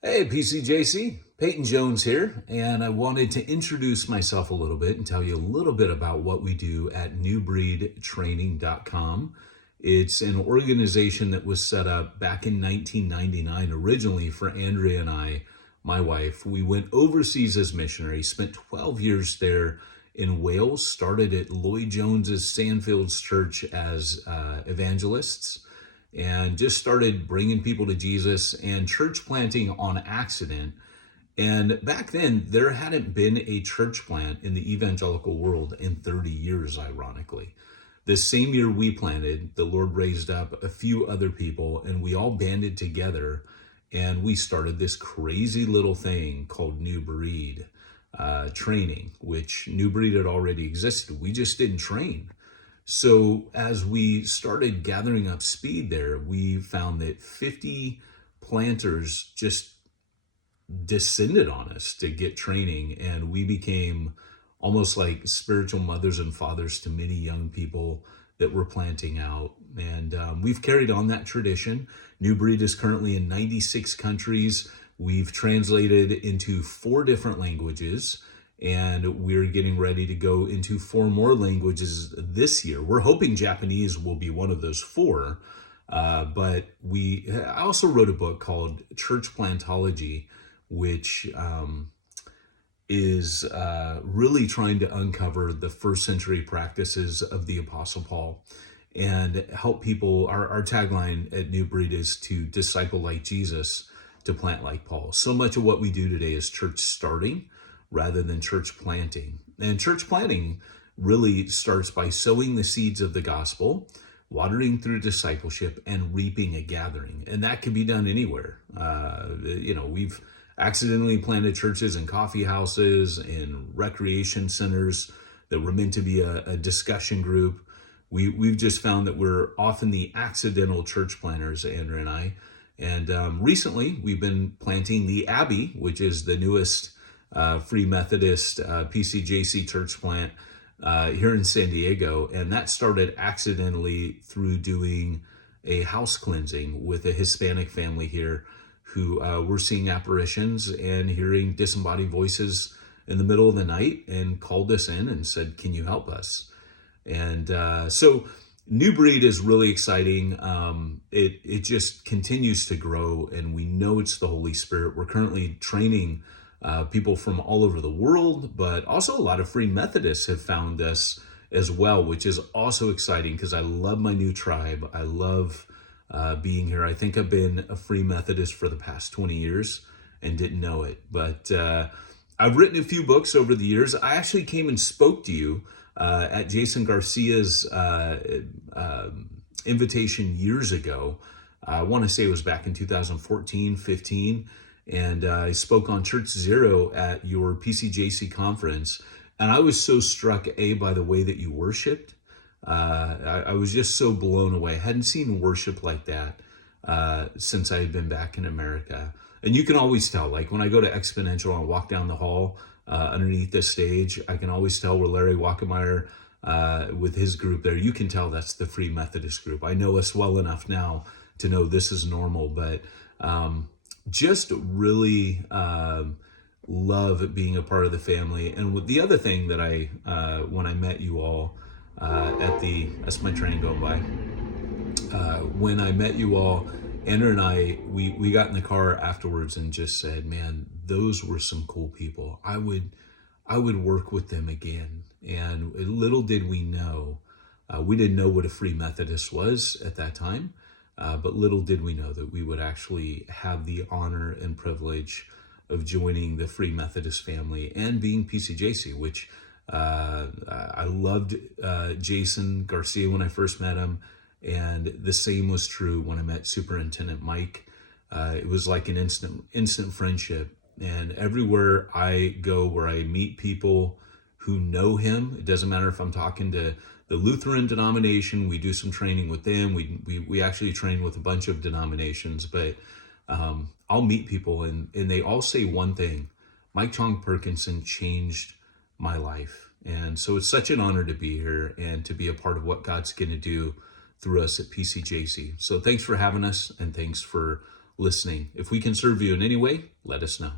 Hey, PCJC, Peyton Jones here, and I wanted to introduce myself a little bit and tell you a little bit about what we do at newbreedtraining.com. It's an organization that was set up back in 1999 originally for Andrea and I, my wife. We went overseas as missionaries, spent 12 years there in Wales, started at Lloyd Jones's Sandfields Church as evangelists and just started bringing people to Jesus and church planting on accident. And back then, there hadn't been a church plant in the evangelical world in 30 years, ironically. The same year we planted, the Lord raised up a few other people, and we all banded together and we started this crazy little thing called New Breed training, which New Breed had already existed. We just didn't train. So as we started gathering up speed there, we found that 50 planters just descended on us to get training, and we became almost like spiritual mothers and fathers to many young people that were planting out. And we've carried on that tradition. New Breed is currently in 96 countries. We've translated into 4 different languages, and we're getting ready to go into 4 more languages this year. We're hoping Japanese will be one of those 4. But I also wrote a book called Church Plantology, which is really trying to uncover the first century practices of the Apostle Paul and help people. Our tagline at New Breed is to disciple like Jesus, to plant like Paul. So much of what we do today is church starting rather than church planting. And church planting really starts by sowing the seeds of the gospel, watering through discipleship, and reaping a gathering. And that can be done anywhere. We've accidentally planted churches in coffee houses, in recreation centers that were meant to be a discussion group. We've just found that we're often the accidental church planters, Andrew and I. And recently, we've been planting the Abbey, which is the newest Free Methodist PCJC church plant here in San Diego. And that started accidentally through doing a house cleansing with a Hispanic family here who were seeing apparitions and hearing disembodied voices in the middle of the night, and called us in and said, "Can you help us?" And so New Breed is really exciting. It just continues to grow, and we know it's the Holy Spirit. We're currently training people from all over the world, but also a lot of Free Methodists have found us as well, which is also exciting because I love my new tribe. I love being here. I think I've been a Free Methodist for the past 20 years and didn't know it, but I've written a few books over the years. I actually came and spoke to you at Jason Garcia's invitation years ago. I want to say it was back in 2014, 15. And I spoke on Church Zero at your PCJC conference. And I was so struck, by the way that you worshiped. I was just so blown away. I hadn't seen worship like that since I had been back in America. And you can always tell, like when I go to Exponential and walk down the hall underneath the stage, I can always tell where Larry Wackemeyer with his group there, you can tell that's the Free Methodist group. I know us well enough now to know this is normal, but just really love being a part of the family. And the other thing that when I met you all that's my train going by. When I met you all, Andrew and I, we got in the car afterwards and just said, man, those were some cool people. I would work with them again. And little did we know, we didn't know what a Free Methodist was at that time. But little did we know that we would actually have the honor and privilege of joining the Free Methodist family and being PCJC, which I loved Jason Garcia when I first met him. And the same was true when I met Superintendent Mike. It was like an instant friendship. And everywhere I go where I meet people who know him, it doesn't matter if I'm talking to the Lutheran denomination, we do some training with them. We actually train with a bunch of denominations, but I'll meet people and they all say one thing: Mike Chong Perkinson changed my life. And so it's such an honor to be here and to be a part of what God's going to do through us at PCJC. So thanks for having us, and thanks for listening. If we can serve you in any way, let us know.